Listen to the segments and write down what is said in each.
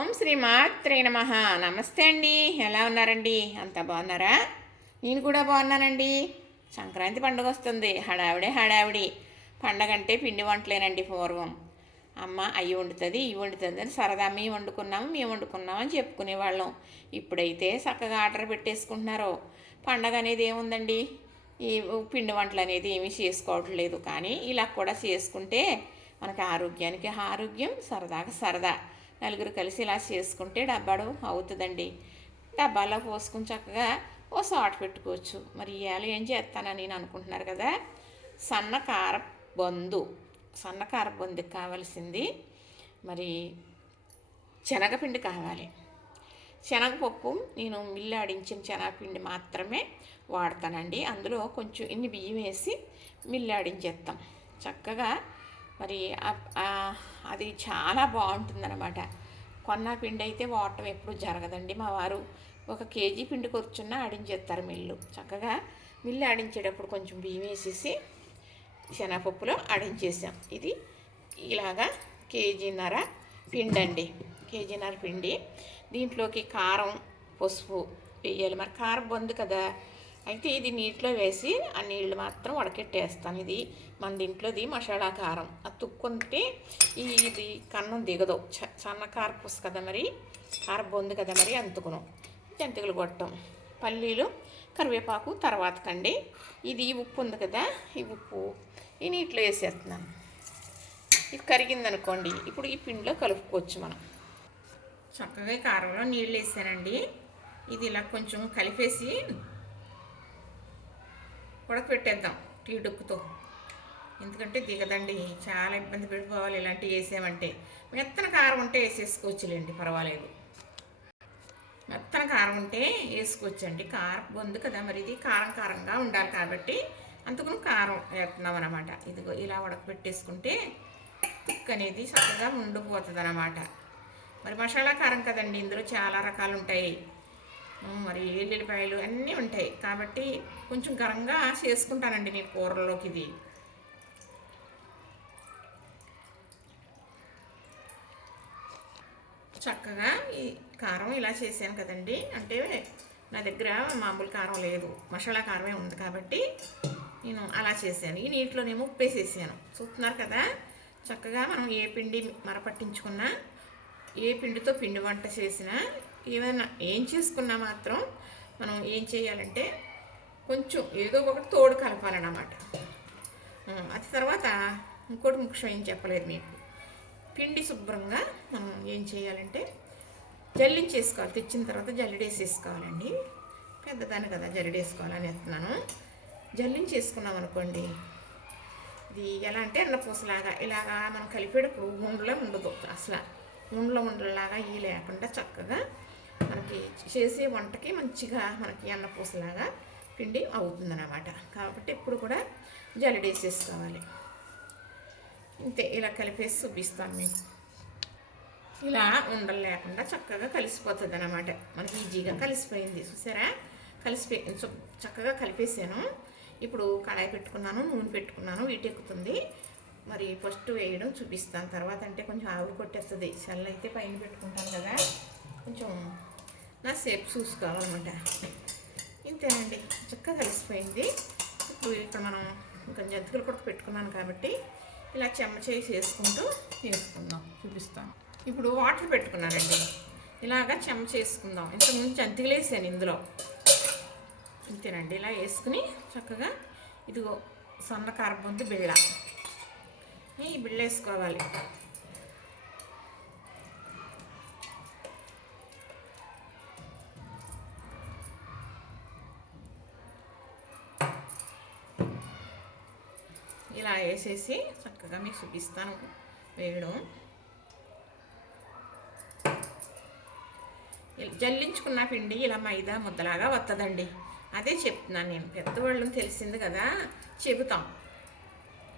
ఓం శ్రీ మాత్రే నమ. నమస్తే అండి. ఎలా ఉన్నారండి? అంత బాగున్నారా? నేను కూడా బాగున్నానండి. సంక్రాంతి పండుగ వస్తుంది. హడావిడే హడావిడి. పండగ అంటే పిండి వంటలేనండి పూర్వం. అమ్మ అయ్యి వండుతుంది ఇవి వండుతుంది అని సరదా మేము వండుకున్నాము మేము వండుకున్నాము అని చెప్పుకునేవాళ్ళం. ఇప్పుడైతే చక్కగా ఆర్డర్ పెట్టేసుకుంటున్నారు. పండగ అనేది ఏముందండి? ఈ పిండి వంటలు అనేది ఏమీ చేసుకోవట్లేదు కానీ ఇలా కూడా చేసుకుంటే మనకి ఆరోగ్యానికి ఆరోగ్యం సరదాగా సరదా. నలుగురు కలిసి ఇలా చేసుకుంటే డబ్బాడు అవుతుందండి. డబ్బాలో పోసుకుని చక్కగా ఓ సాట్ పెట్టుకోవచ్చు. మరి ఇవాళ ఏం చేస్తానని నేను అనుకుంటున్నారు కదా? సన్నకార బొందు. సన్నకార బొందుకి కావాల్సింది మరి శనగపిండి కావాలి. శనగపప్పు నేను మిల్లు ఆడించిన శనగపిండి మాత్రమే వాడతానండి. అందులో కొంచెం ఇన్ని బియ్యం వేసి మిల్లు ఆడించేస్తాం. చక్కగా మరి అది చాలా బాగుంటుందన్నమాట. కొన్న పిండి అయితే వాడటం ఎప్పుడు జరగదండి మా వారు. ఒక కేజీ పిండి కూర్చున్న ఆడించేస్తారు మిల్లు. చక్కగా మిల్లు ఆడించేటప్పుడు కొంచెం బియ్యం వేసేసి శనగపప్పులో ఆడించేసాం. ఇది ఇలాగా కేజీన్నర పిండి అండి కేజీన్నర పిండి. దీంట్లోకి కారం పసుపు వేయాలి. మరి కారం బొందు కదా. అయితే ఇది నీటిలో వేసి ఆ నీళ్ళు మాత్రం ఉడకెట్టేస్తాను ఇది మన దీంట్లోది మసాలా కారం. అది తుక్కుంటే ఈ ఇది కన్నం దిగదు సన్న కారపూస కదా మరి కారబొందు కదా మరి అంతుకును. జంతికలు కొట్టం. పల్లీలు కరివేపాకు తర్వాత కండి. ఇది ఉప్పు ఉంది కదా ఈ ఉప్పు ఈ నీటిలో వేసేస్తున్నాను. ఇది కరిగిందనుకోండి ఇప్పుడు ఈ పిండిలో కలుపుకోవచ్చు మనం. చక్కగా కారంలో నీళ్ళు వేసానండి. ఇది ఇలా కొంచెం కలిపేసి ఉడకపెట్టేద్దాం టీ డుక్కుతో. ఎందుకంటే దిగదండి చాలా ఇబ్బంది పడిపోవాలి ఇలాంటివి వేసామంటే మెత్తన కారం ఉంటే వేసేసుకోవచ్చులేండి పర్వాలేదు. మెత్తన కారం ఉంటే వేసుకోవచ్చండి. కారం బొందు కదా మరి ఇది కారం కారంగా ఉండాలి కాబట్టి అందుకుని కారం వేస్తున్నాం అనమాట ఇదిగో ఇలా ఉడకపెట్టేసుకుంటే టిక్ అనేది చక్కగా ఉండిపోతుంది అనమాట మరి మసాలా కారం కదండి ఇందులో చాలా రకాలు ఉంటాయి మరి ఎల్లుల్లిపాయలు అన్నీ ఉంటాయి. కాబట్టి కొంచెం గరంగా చేసుకుంటానండి నేను కూరల్లోకి ఇది. చక్కగా ఈ కారం ఇలా చేశాను కదండి. అంటే నా దగ్గర మామూలు కారం లేదు. మసాలా కారమే ఉంది కాబట్టి నేను అలా చేశాను. ఈ నీటిలోనేమో ఉప్పేసేసాను చూస్తున్నారు కదా? చక్కగా మనం ఏ పిండి మరపట్టించుకున్నా ఏ పిండితో పిండి వంట చేసినా ఏమైనా ఏం చేసుకున్నా మాత్రం మనం ఏం చేయాలంటే కొంచెం ఏదో ఒకటి తోడు కలపాలన్నమాట. అది తర్వాత ఇంకోటి ముఖ్యం ఏం చెప్పలేదు మీకు. పిండి శుభ్రంగా మనం ఏం చేయాలంటే జల్లించేసుకోవాలి. తెచ్చిన తర్వాత జల్లడేసేసుకోవాలండి. పెద్దదాన్ని కదా జల్లడేసుకోవాలని వేస్తున్నాను జల్లించేసుకున్నాం అనుకోండి ఇది ఎలా అంటే అన్నపూసలాగా ఇలాగా మనం కలిపేటప్పుడు ఉండలే ఉండదు. అసలు ఉండలో ఉండలాగా ఈ లేకుండా చక్కగా మనకి చేసే వంటకి మంచిగా మనకి అన్నపూసలాగా పిండి అవుతుందన్నమాట. కాబట్టి ఇప్పుడు కూడా జలిడేసేసుకోవాలి ఇంతే ఇలా కలిపేసి చూపిస్తాను మీకు. ఇలా ఉండలు లేకుండా చక్కగా కలిసిపోతుంది అనమాట మనకి ఈజీగా కలిసిపోయింది. చూసారా? కలిసిపోయి చక్కగా కలిపేసాను. ఇప్పుడు కళాయి పెట్టుకున్నాను నూనె పెట్టుకున్నాను వీటెక్కుతుంది మరి ఫస్ట్ వేయడం చూపిస్తాను. తర్వాత అంటే కొంచెం ఆవిరి కొట్టేస్తుంది. చల్ల అయితే పైన పెట్టుకుంటాను కదా. కొంచెం నా సేపు చూసుకోవాలన్నమాట ఇంతేనండి. చక్కగా కలిసిపోయింది. ఇప్పుడు ఇక్కడ మనం ఇంకా జంతికలు కూడా పెట్టుకున్నాను కాబట్టి ఇలా చెమ్మ చేసి వేసుకుంటూ వేసుకుందాం. చూపిస్తాను. ఇప్పుడు వాటర్ పెట్టుకున్నానండి. ఇలాగా చెమ్మ చేసుకుందాం. ఇంతకుముందు జంతికలు వేసాను ఇందులో. ఇంతేనండి. ఇలా వేసుకుని చక్కగా ఇదిగో సన్న కారబొంతు బిళ్ళ. ఈ బిళ్ళ వేసుకోవాలి. ఇలా వేసేసి చక్కగా మీకు చూపిస్తాను. వేయడం. జల్లించుకున్న పిండి ఇలా మైదా ముద్దలాగా వస్తుందండి అదే చెప్తున్నాను నేను. పెద్దవాళ్ళని తెలిసింది కదా చెబుతాం.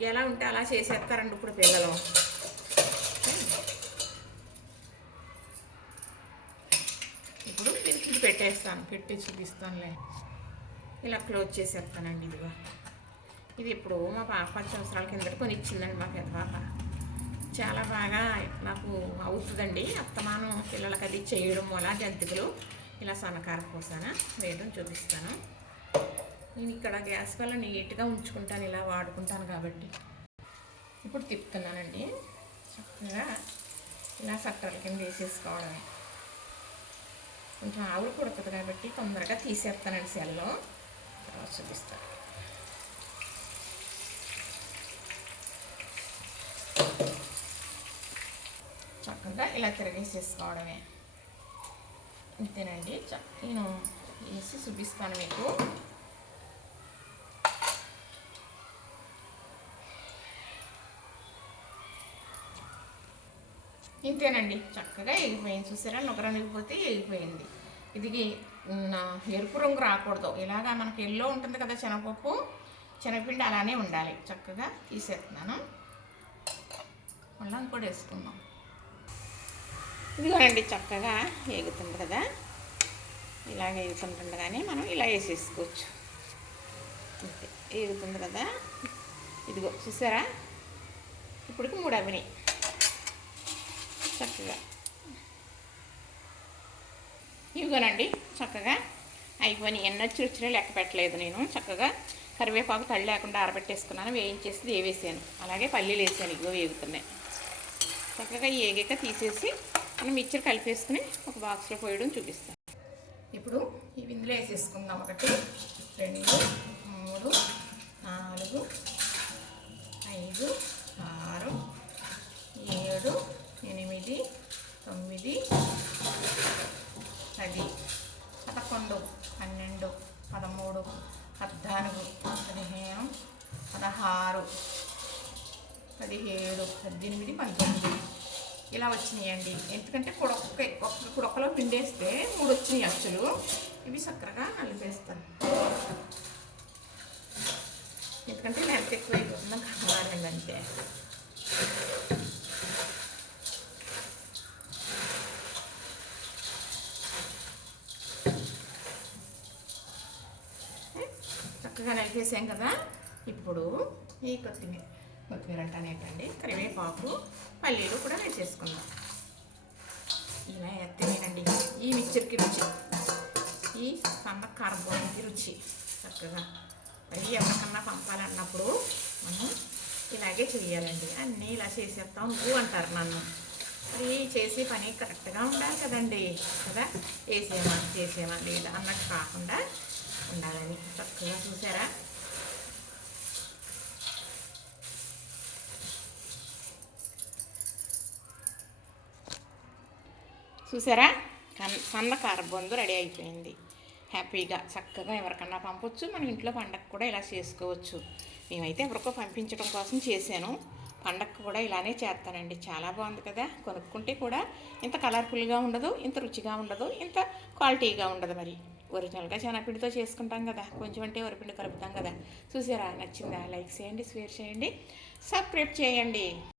ఎలా ఉంటే అలా చేసేస్తారండి ఇప్పుడు పిల్లలు. ఇప్పుడు పెట్టేస్తాను. పెట్టి చూపిస్తానులే. ఇలా క్లోజ్ చేసేస్తానండి ఇదిగో. ఇది ఇప్పుడు మా పాప పది సంవత్సరాల కిందట కొని ఇచ్చిందండి మా పెద్ద పాప. చాలా బాగా నాకు అవుతుందండి. అత్తమానం పిల్లలకి అది చేయడం వల్ల జంతికలు ఇలా సన్నకార పూసాన వేయడం చూపిస్తాను. నేను ఇక్కడ గ్యాస్ వల్ల నీట్గా ఉంచుకుంటాను ఇలా వాడుకుంటాను కాబట్టి. ఇప్పుడు తిప్పుతున్నానండి. చక్కగా ఇలా సక్కరల కింద వేసేసుకోవడమే. కొంచెం ఆవులు కొడుతుంది కాబట్టి తొందరగా తీసేస్తానండి సెల్లో. తర్వాత చూపిస్తాను. చక్కగా ఇలా తిరగేసేసుకోవడమే. అంతేనండి. నేను వేసి చూపిస్తాను మీకు. ఇంతేనండి. చక్కగా ఎగిపోయింది చూసారా? నొకర ఎగిపోయింది ఇది నా ఎరుపు రంగు రాకూడదు. ఇలాగా మనకి ఎల్లో ఉంటుంది కదా శనగపప్పు? శనగపిండి అలానే ఉండాలి. చక్కగా తీసేస్తున్నాను. మళ్ళీ ఇంకోటి వేసుకుందాం. ఇదిగోనండి చక్కగా ఎగుతుంది కదా. ఇలాగ ఎగుతుంటుండగానే మనం ఇలా వేసేసుకోవచ్చు. అంతే ఎగుతుంది కదా. ఇదిగో చూసారా? ఇప్పటికి మూడు అవినాయి. చక్కగా. ఇవిగోనండి చక్కగా అయిపోయి ఎన్నో వచ్చి వచ్చినా లెక్క పెట్టలేదు నేను. చక్కగా కరివేపాకు తడి లేకుండా ఆరబెట్టేసుకున్నాను. వేయించేసి వేసాను అలాగే పల్లీలు వేసాను. ఇగో వేగుతున్నాయి. చక్కగా ఏగాక తీసేసి మనం మిక్చర్ కలిపేసుకుని ఒక బాక్స్లో పోయడం చూపిస్తాను. ఇప్పుడు ఇవి ఇందులో వేసేసుకుందాం ఒకటి రెండు మూడు నాలుగు ఐదు ఆరు ఏడు ఎనిమిది తొమ్మిది పది పదకొండు పన్నెండు పదమూడు పద్నాలుగు పదిహేను పదహారు పదిహేడు పద్దెనిమిది పంతొమ్మిది. ఇలా వచ్చినాయండి. ఎందుకంటే కుడొక్క ఒక్క కుడొక్కలో పిండేస్తే మూడు వచ్చినాయి అచ్చులు ఇవి చక్కగా కలిపేస్తాను. ఎందుకంటే లెంత్ ఎక్కువ అయిపోతుందని కావాలండి అంతే. చక్కగా నలిపేసాం కదా. ఇప్పుడు ఈ కొత్తిమీర. కొత్తిమీర అంటానేటండి కరివేపాకు పల్లీలు కూడా వేసేసుకుందాం ఇలా ఎత్తమేనండి ఈ మిక్చర్కి రుచి. ఈ సన్న కార్బోన్కి రుచి చక్కగా. మరి ఎవరికన్నా పంపాలన్నప్పుడు మనం ఇలాగే చేయాలండి అన్నీ ఇలా చేసేస్తాం నువ్వు అంటారు నన్ను. మరి చేసే పని కరెక్ట్గా ఉండాలి కదండి కదా? వేసేమా చేసేమా లేదా అన్నట్టు కాకుండా ఉండాలని. చక్కగా చూసారా? చూసారా? కన్ సన్న కారబొందు రెడీ అయిపోయింది. హ్యాపీగా చక్కగా ఎవరికన్నా పంపొచ్చు. మన ఇంట్లో పండగ కూడా ఇలా చేసుకోవచ్చు. మేమైతే ఎవరికో పంపించడం కోసం చేశాను. పండగ కూడా ఇలానే చేస్తానండి. చాలా బాగుంది కదా? కొనుక్కుంటే కూడా ఇంత కలర్ఫుల్గా ఉండదు ఇంత రుచిగా ఉండదు ఇంత క్వాలిటీగా ఉండదు మరి. ఒరిజినల్గా శనగపిండితో చేసుకుంటాం కదా? కొంచెం అంటే వరిపిండి కలుపుతాం కదా? చూసారా? నచ్చిందా? లైక్ చేయండి షేర్ చేయండి సబ్స్క్రైబ్ చేయండి.